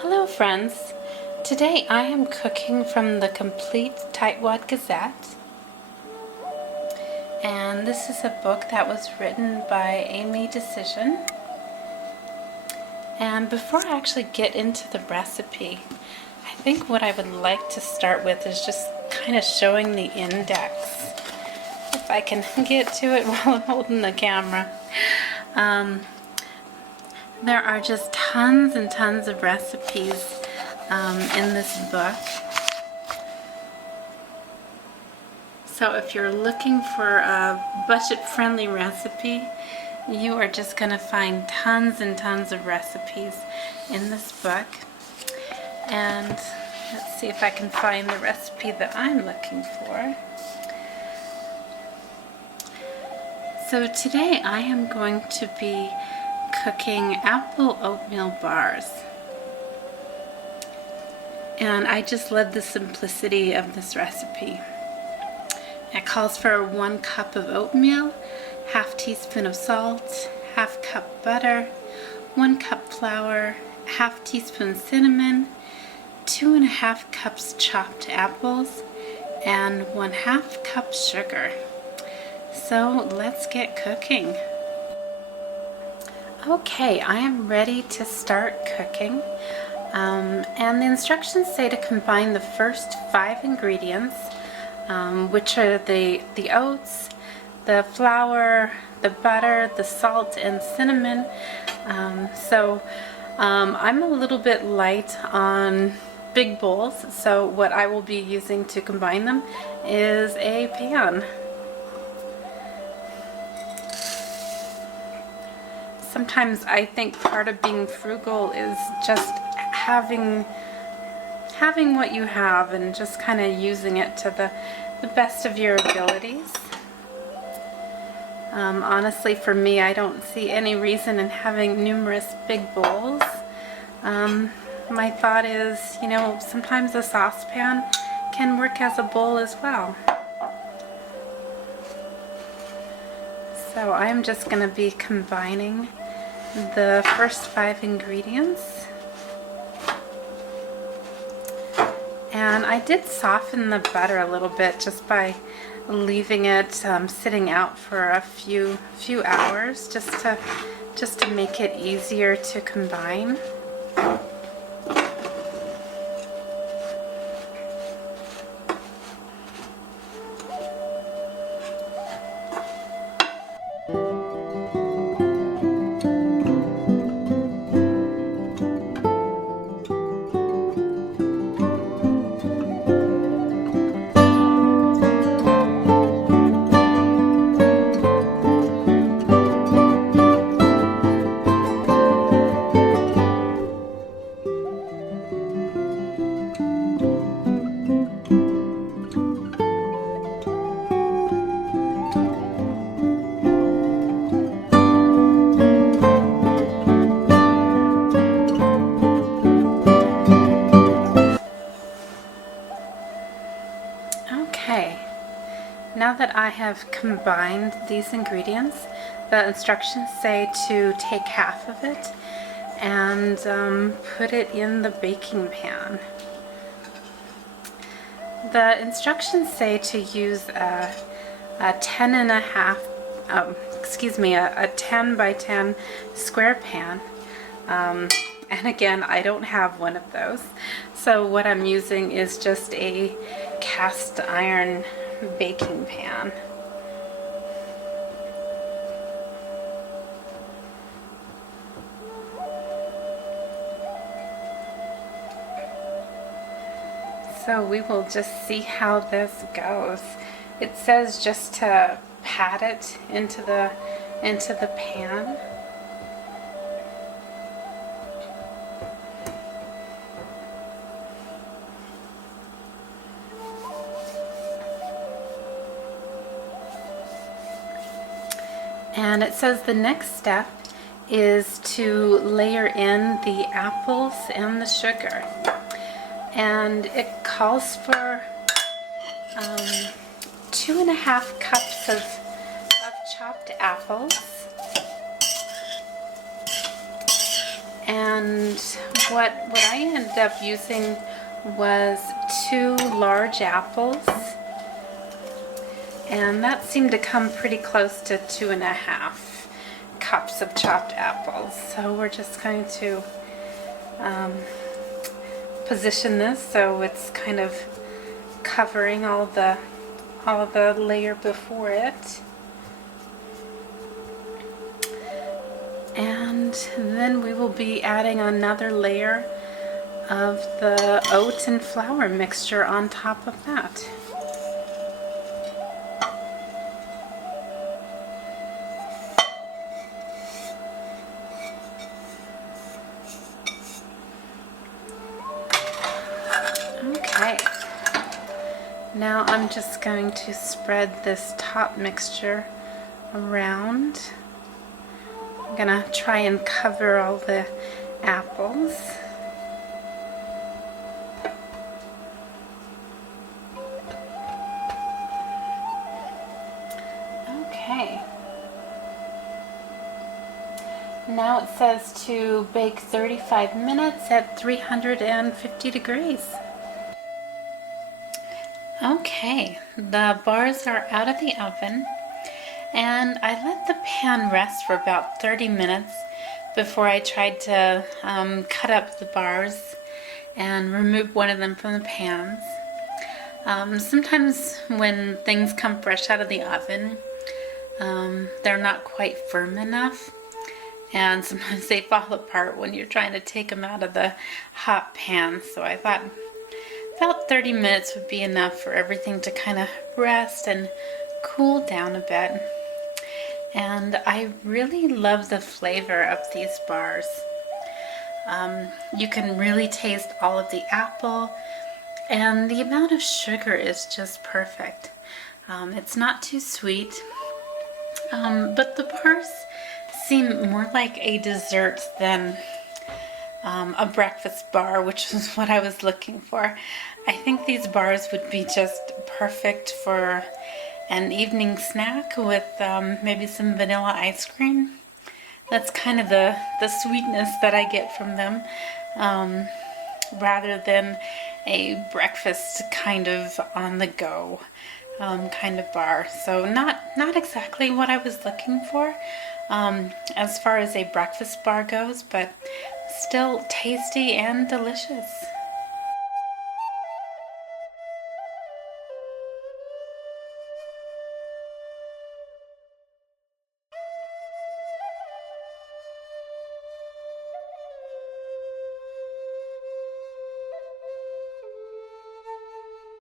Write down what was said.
Hello friends, today I am cooking from the Complete Tightwad Gazette, and this is a book that was written by Amy Dacyczyn. And before I actually get into the recipe, I think what I would like to start with is just kind of showing the index, if I can get to it while I'm holding the camera. There are just tons and tons of recipes in this book. So if you're looking for a budget-friendly recipe, you are just going to find tons and tons of recipes in this book. And let's see if I can find the recipe that I'm looking for. So today I am going to be cooking apple oatmeal bars. And I just love the simplicity of this recipe. It calls for 1 cup of oatmeal, ½ teaspoon of salt, ½ cup butter, 1 cup flour, ½ teaspoon cinnamon, 2½ cups chopped apples, and 1/2 cup sugar. So let's get cooking. Okay, I am ready to start cooking. And the instructions say to combine the first 5 ingredients, which are the oats, the flour, the butter, the salt, and cinnamon. I'm a little bit light on big bowls, so what I will be using to combine them is a pan. Sometimes I think part of being frugal is just having what you have and just kind of using it to the best of your abilities. Honestly, for me, I don't see any reason in having numerous big bowls. My thought is, sometimes a saucepan can work as a bowl as well. So I'm just going to be combining the first 5 ingredients. And I did soften the butter a little bit just by leaving it sitting out for a few hours just to make it easier to combine. Okay, now that I have combined these ingredients, the instructions say to take half of it and put it in the baking pan. The instructions say to use a 10 by 10 square pan. And again, I don't have one of those. So what I'm using is just a cast iron baking pan. So we will just see how this goes. It says just to pat it into the pan. And it says the next step is to layer in the apples and the sugar. And it calls for 2½ cups of chopped apples and what I ended up using was 2 large apples, and that seemed to come pretty close to 2.5 cups of chopped apples. So we're just going to position this so it's kind of covering all of the layer before it. And then we will be adding another layer of the oat and flour mixture on top of that. Okay. Now I'm just going to spread this top mixture around. I'm gonna try and cover all the apples. Okay. Now it says to bake 35 minutes at 350 degrees. Okay, the bars are out of the oven, and I let the pan rest for about 30 minutes before I tried to cut up the bars and remove one of them from the pans. Sometimes when things come fresh out of the oven, they're not quite firm enough, and sometimes they fall apart when you're trying to take them out of the hot pan. So I thought about 30 minutes would be enough for everything to kind of rest and cool down a bit. And I really love the flavor of these bars. You can really taste all of the apple, and the amount of sugar is just perfect. It's not too sweet, but the bars seem more like a dessert than a breakfast bar, which is what I was looking for. I think these bars would be just perfect for an evening snack with maybe some vanilla ice cream. That's kind of the sweetness that I get from them, rather than a breakfast kind of on the go kind of bar. So not exactly what I was looking for as far as a breakfast bar goes, but still tasty and delicious.